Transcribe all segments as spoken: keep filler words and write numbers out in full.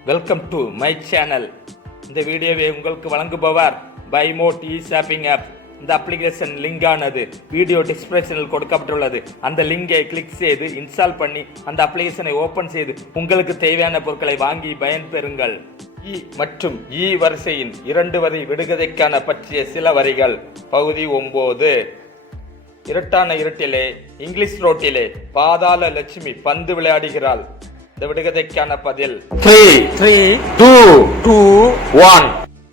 Welcome to my channel. இந்த வீடியோவை உங்களுக்கு வழங்குபவர் பைமோட் இ ஷாப்பிங் ஆப். இந்த அப்ளிகேஷன் லிங்க் ஆனது வீடியோ டிஸ்கிரிப்ஷனில் கொடுக்கப்பட்டுள்ளது. அந்த லிங்கை கிளிக் செய்து இன்ஸ்டால் பண்ணி அந்த அப்ளிகேஷனை ஓபன் செய்து உங்களுக்கு தேவையான பொருட்களை வாங்கி பயன்பெறுங்கள். இ மற்றும் இ வரிசையின் இரண்டு வரி விடுகதைக்கான பற்றிய சில வரிகள். பகுதி ஒன்பது. இருட்டான இருட்டிலே இங்கிலீஷ் ரோட்டிலே பாதாள லட்சுமி பந்து விளையாடுகிறாள். இந்த விடுகதைக்கான பதில் three three two two one.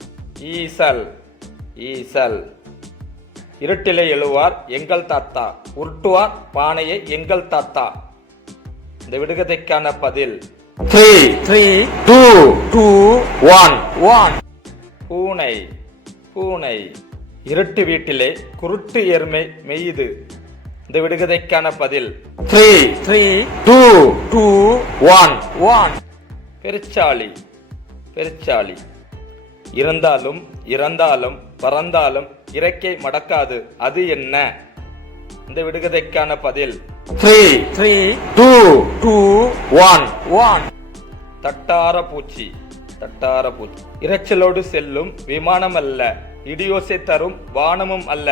ஈசல் ஈசல். இருட்டிலே எழுவார் எங்கள் தாத்தா, உருட்டுவார் பானையை எங்கள் தாத்தா. இந்த விடுகதைக்கான பதில் three three two two one one. பூனை பூனை. இருட்டு வீட்டிலே குருட்டு எருமை மெய்யுது. இந்த விடுகதைக்கான பதில் three three two two one one. பெருச்சாளி பெருச்சாளி. இருந்தாலும் இறந்தாலும் பறந்தாலும் இறக்கை மடக்காது, அது என்ன? இந்த விடுகதைக்கான பதில் three three two two one one. தட்டார பூச்சி தட்டார பூச்சி. இரைச்சலோடு செல்லும் விமானம் அல்ல, இடியோசை தரும் வானமும் அல்ல.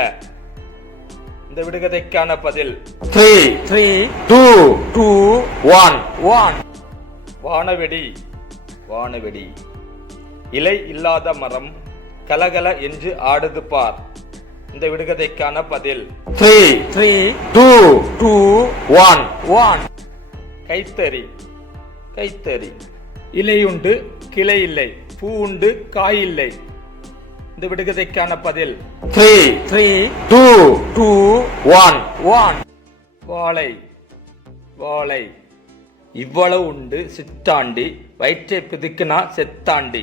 இந்த விடுகதைக்கான பதில் three three two two one one. வானவெடி வானவெடி. இலை இல்லாத மரம் கலகல என்று ஆடுது பார். இந்த விடுகதைக்கான பதில் three three two two one one. கைத்தறி கைத்தறி. இலையுண்டு கிளை இல்லை, பூ உண்டு காய் இல்லை. இந்த விடுகதைக்கான பதில் three three two two one one. வாழை வாழை. இவ்வளவு உண்டு சித்தாண்டி, வயிற்றை பிதுக்கினா செத்தாண்டி.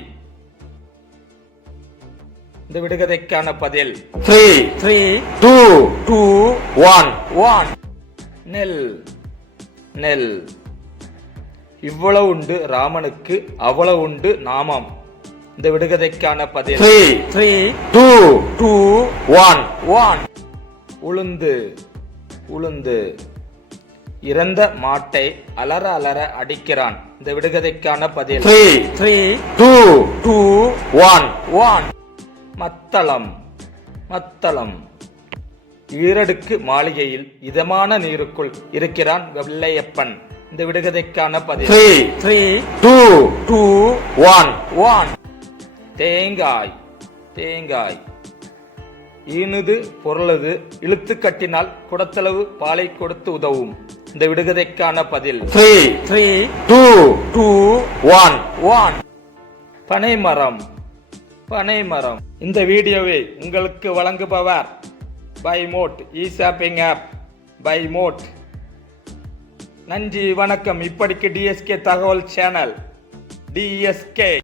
இந்த விடுகதைக்கான பதில் three three two two one one. நெல் நெல். இவ்வளவு உண்டு ராமனுக்கு, அவ்வளவு உண்டு நாமம். இந்த விடுகதைக்கான பதில் three three two two one one. உளுந்து உளுந்து. இறந்த மாட்டை அலற அலற அடிக்கிறான். இந்த விடுகதைக்கான பதில் three three two two one one. மத்தளம் மத்தளம். ஈரடுக்கு மாளிகையில் இதமான நீருக்குள் இருக்கிறான் வெள்ளையப்பன். இந்த விடுகதைக்கான பதில் three three two two one one. தேங்காய் தேங்காய். ஈனுது பொருளது, இழுத்து கட்டினால் குடத்தளவு பாலை கொடுத்து உதவும். இந்த விடுகதைக்கான பதில் three three two two one one. பனைமரம் பனைமரம். இந்த வீடியோவை உங்களுக்கு வழங்குபவர் பைமோட் இ ஷாப்பிங் ஆப். பைமோட். நன்றி வணக்கம். இப்படிக்கு டிஎஸ்கே தகவல் சேனல். டிஎஸ்கே.